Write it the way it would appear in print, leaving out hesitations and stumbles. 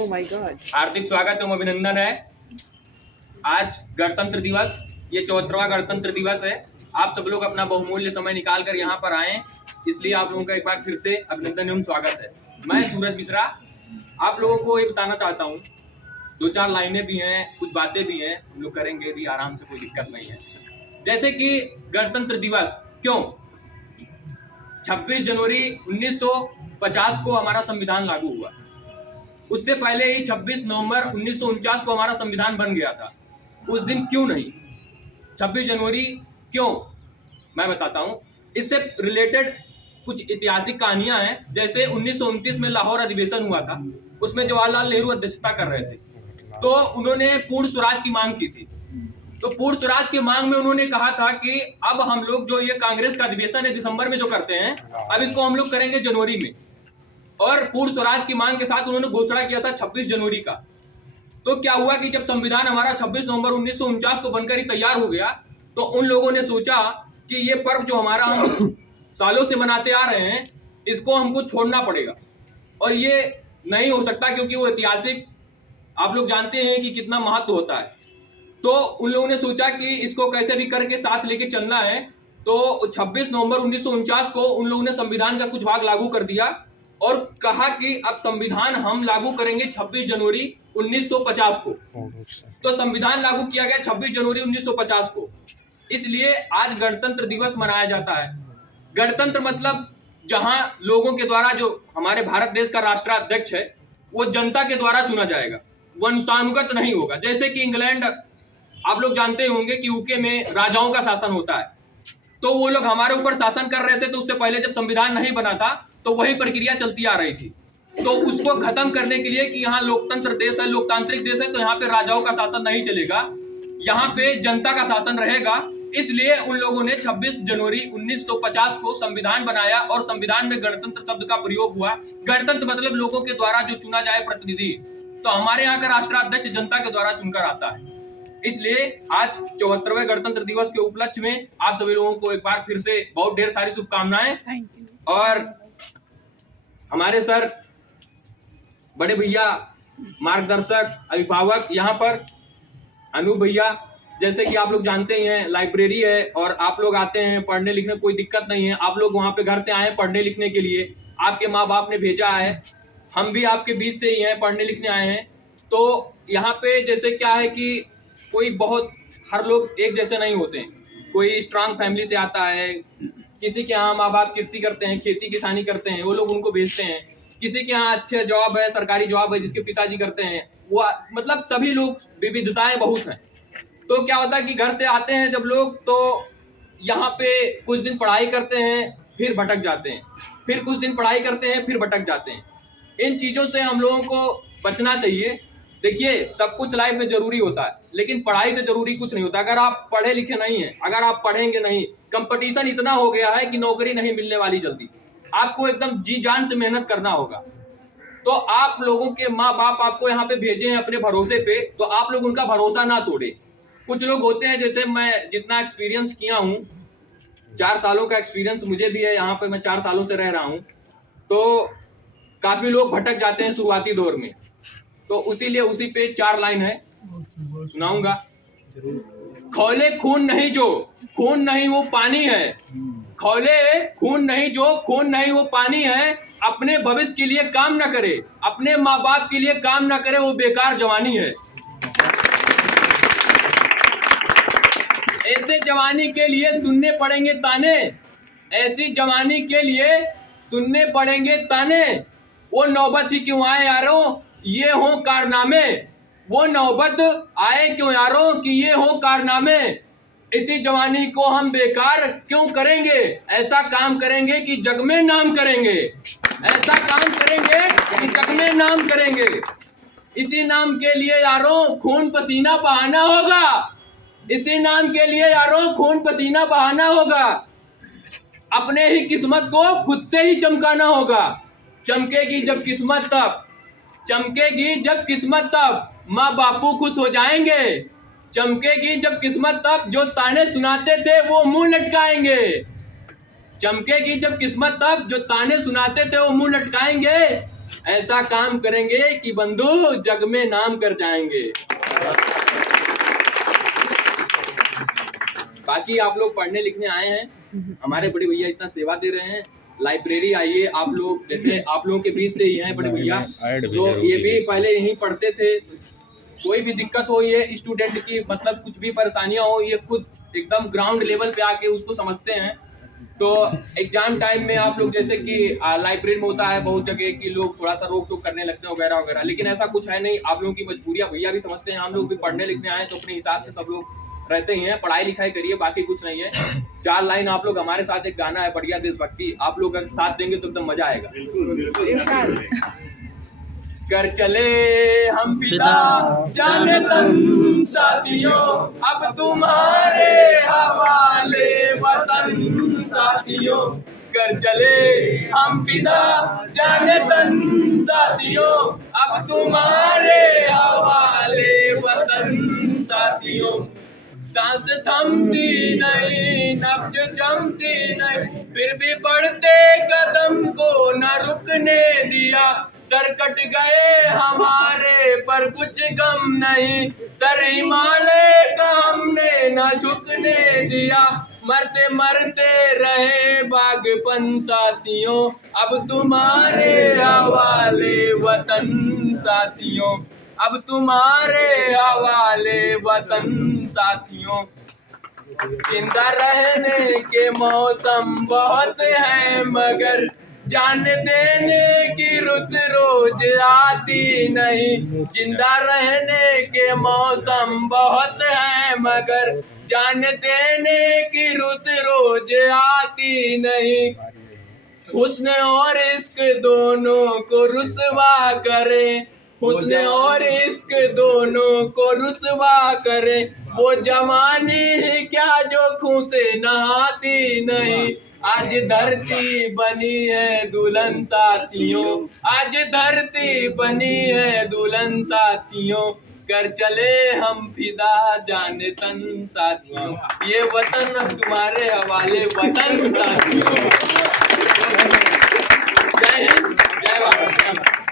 Oh my God. हार्दिक स्वागत एवं अभिनंदन है। आज गणतंत्र दिवस, ये 74वां गणतंत्र दिवस है। आप सब लोग अपना बहुमूल्य समय निकाल कर यहाँ पर आए, इसलिए आप लोगों का एक बार फिर से अभिनंदन एवं स्वागत है। मैं सूरज मिश्रा आप लोगों को ये बताना चाहता हूँ, 2-4 लाइनें भी हैं, कुछ बातें भी हैं, हम लोग करेंगे भी आराम से, कोई दिक्कत नहीं है। जैसे कि गणतंत्र दिवस क्यों, 26 जनवरी 1950 को हमारा संविधान लागू हुआ। उससे पहले ही 26 नवंबर 1949 को हमारा संविधान बन गया था। उस दिन क्यों नहीं 26 जनवरी क्यों, मैं बताता हूं। इससे रिलेटेड कुछ ऐतिहासिक कहानियां हैं। जैसे 1929 में लाहौर अधिवेशन हुआ था, उसमें जवाहरलाल नेहरू अध्यक्षता कर रहे थे, तो उन्होंने पूर्ण स्वराज की मांग की थी। तो पूर्ण स्वराज की मांग में उन्होंने कहा था कि अब हम लोग जो ये कांग्रेस का अधिवेशन है दिसंबर में जो करते हैं, अब इसको हम लोग करेंगे जनवरी में। और पूर्ण स्वराज की मांग के साथ उन्होंने घोषणा किया था 26 जनवरी का। तो क्या हुआ कि जब संविधान हमारा 26 नवंबर 1949 को बनकर ही तैयार हो गया, तो उन लोगों ने सोचा कि ये पर्व जो हमारा हम सालों से मनाते आ रहे हैं, इसको हमको छोड़ना पड़ेगा। और ये नहीं हो सकता, क्योंकि वो ऐतिहासिक, आप लोग जानते हैं कि कितना महत्व होता है। तो उन लोगों ने सोचा कि इसको कैसे भी करके साथ लेके चलना है। तो 26 नवंबर 1949 को उन लोगों ने संविधान का कुछ भाग लागू कर दिया और कहा कि अब संविधान हम लागू करेंगे 26 जनवरी 1950 को। तो संविधान लागू किया गया 26 जनवरी 1950 को। इसलिए आज गणतंत्र दिवस मनाया जाता है। गणतंत्र मतलब जहां लोगों के द्वारा, जो हमारे भारत देश का राष्ट्राध्यक्ष है, वो जनता के द्वारा चुना जाएगा, वंशानुगत नहीं होगा। जैसे कि इंग्लैंड, आप लोग जानते होंगे कि यूके में राजाओं का शासन होता है। तो वो लोग हमारे ऊपर शासन कर रहे थे, तो उससे पहले जब संविधान नहीं बना था तो वही प्रक्रिया चलती आ रही थी। तो उसको खत्म करने के लिए कि यहाँ लोकतंत्र देश है, लोकतांत्रिक देश है, तो यहाँ पे राजाओं का शासन नहीं चलेगा, यहाँ पे जनता का शासन रहेगा। इसलिए उन लोगों ने 26 जनवरी 1950 को संविधान बनाया और संविधान में गणतंत्र शब्द का प्रयोग हुआ। गणतंत्र मतलब लोगों के द्वारा जो चुना जाए प्रतिनिधि। तो हमारे यहाँ का राष्ट्राध्यक्ष जनता के द्वारा चुनकर आता है। इसलिए आज 74वें गणतंत्र दिवस के उपलक्ष्य में आप सभी लोगों को एक बार फिर से बहुत ढेर सारी शुभकामनाएं। और हमारे सर, बड़े भैया, मार्गदर्शक, अभिभावक, यहाँ पर अनूप भैया, जैसे कि आप लोग जानते ही हैं, लाइब्रेरी है और आप लोग आते हैं पढ़ने लिखने, कोई दिक्कत नहीं है। आप लोग वहाँ पे घर से आए पढ़ने लिखने के लिए, आपके माँ बाप ने भेजा है, हम भी आपके बीच से ही हैं, पढ़ने लिखने आए हैं। तो यहाँ पे जैसे क्या है कि कोई बहुत, हर लोग एक जैसे नहीं होते हैं। कोई स्ट्रांग फैमिली से आता है, किसी के यहाँ माँ बाप कृषि करते हैं, खेती किसानी करते हैं, वो लोग उनको भेजते हैं। किसी के यहाँ अच्छे जॉब है, सरकारी जॉब है, जिसके पिताजी करते हैं, वो मतलब सभी लोग, विविधताएं बहुत हैं। तो क्या होता है कि घर से आते हैं जब लोग, तो यहाँ पे कुछ दिन पढ़ाई करते हैं, फिर भटक जाते हैं, फिर कुछ दिन पढ़ाई करते हैं, फिर भटक जाते हैं। इन चीजों से हम लोगों को बचना चाहिए। देखिए, सब कुछ लाइफ में जरूरी होता है, लेकिन पढ़ाई से जरूरी कुछ नहीं होता। अगर आप पढ़े लिखे नहीं हैं, अगर आप पढ़ेंगे नहीं, कंपटीशन इतना हो गया है कि नौकरी नहीं मिलने वाली जल्दी। आपको एकदम जी जान से मेहनत करना होगा। तो आप लोगों के माँ बाप आपको यहाँ पे भेजे हैं अपने भरोसे पे, तो आप लोग उनका भरोसा ना तोड़े। कुछ लोग होते हैं, जैसे मैं जितना एक्सपीरियंस किया हूँ, 4 सालों का एक्सपीरियंस मुझे भी है, यहाँ पे मैं 4 सालों से रह रहा हूँ। तो काफी लोग भटक जाते हैं शुरुआती दौर में। तो इसीलिए उसी पे 4 लाइन है, सुनाऊंगा। खौले खून नहीं जो, खून नहीं वो पानी है। खौले खून नहीं जो, खून नहीं वो पानी है। अपने भविष्य के लिए काम ना करे, अपने माँ बाप के लिए काम ना करे, वो बेकार जवानी है। ऐसे जवानी के लिए सुनने पड़ेंगे ताने, ऐसी जवानी के लिए सुनने पड़ेंगे ताने। वो नौबत ही क्यों आए यारों, ये हो कारनामे। वो नौबत आए क्यों यारों कि ये हो कारनामे। इसी जवानी को हम बेकार क्यों करेंगे, ऐसा काम करेंगे कि जग में नाम करेंगे। ऐसा काम करेंगे कि जग में नाम करेंगे। इसी नाम के लिए यारों खून पसीना बहाना होगा। इसी नाम के लिए यारों खून पसीना बहाना होगा। अपने ही किस्मत को खुद से ही चमकाना होगा। चमकेगी जब किस्मत तब, चमकेगी जब किस्मत तब, माँ बापू खुश हो जाएंगे। चमकेगी जब किस्मत तब, जो ताने सुनाते थे वो मुंह लटकाएंगे। चमकेगी जब किस्मत तब, जो ताने सुनाते थे वो मुंह लटकाएंगे। ऐसा काम करेंगे कि बंधु जग में नाम कर जाएंगे। बाकी आप लोग पढ़ने लिखने आए हैं, हमारे बड़े भैया इतना सेवा दे रहे हैं, लाइब्रेरी आइए आप लोग, जैसे आप लोगों के बीच से ही हैं बड़े भैया, तो ये भी पहले यहीं पढ़ते थे। कोई भी दिक्कत हो, ये स्टूडेंट की मतलब कुछ भी परेशानियां हो, ये खुद एकदम ग्राउंड लेवल पे आके उसको समझते हैं। तो एग्जाम टाइम में आप लोग जैसे कि लाइब्रेरी में होता है बहुत जगह कि लोग थोड़ा सा रोक टोक करने लगते हैं वगैरह वगैरह, लेकिन ऐसा कुछ है नहीं। आप लोगों की मजबूरियां भैया भी समझते हैं, हम लोग भी पढ़ने लिखने आए तो अपने हिसाब से सब लोग रहते ही हैं, पढ़ाई लिखाई करिए, बाकी कुछ नहीं है। 4 लाइन आप लोग हमारे साथ, एक गाना है बढ़िया देशभक्ति, आप लोग अगर साथ देंगे तो एकदम मजा आएगा। कर चले हम फिदा जाने तन साथियों, अब तुम्हारे हवाले वतन साथियों। कर चले हम फिदा जाने तन साथियों, अब तुम्हारे हवाले वतन साथियों। सांस थमती नहीं, नब्ज जमती नहीं, फिर भी बढ़ते कदम को न रुकने दिया। सर कट गए हमारे पर कुछ गम नहीं, सर हिमालय का हमने न झुकने दिया। मरते मरते रहे बागपन साथियों, अब तुम्हारे हवाले वतन साथियों, अब तुम्हारे हवाले वतन साथियों। जिंदा रहने के मौसम बहुत हैं, मगर जान देने की रुत रोज आती नहीं। जिंदा रहने के मौसम बहुत हैं, मगर जान देने की रुत रोज आती नहीं। हुस्न और इश्क दोनों को रुसवा करे, हुस्न और इश्क दोनों को रुसवा करे। वो जवानी ही क्या जो खून से नहाती नहीं। आज धरती बनी है दुल्हन साथियों, आज धरती बनी है दुल्हन साथियों। कर चले हम फिदा जाने तन साथियों, ये वतन अब तुम्हारे हवाले वतन साथियों। जय हिंद, जय भारत।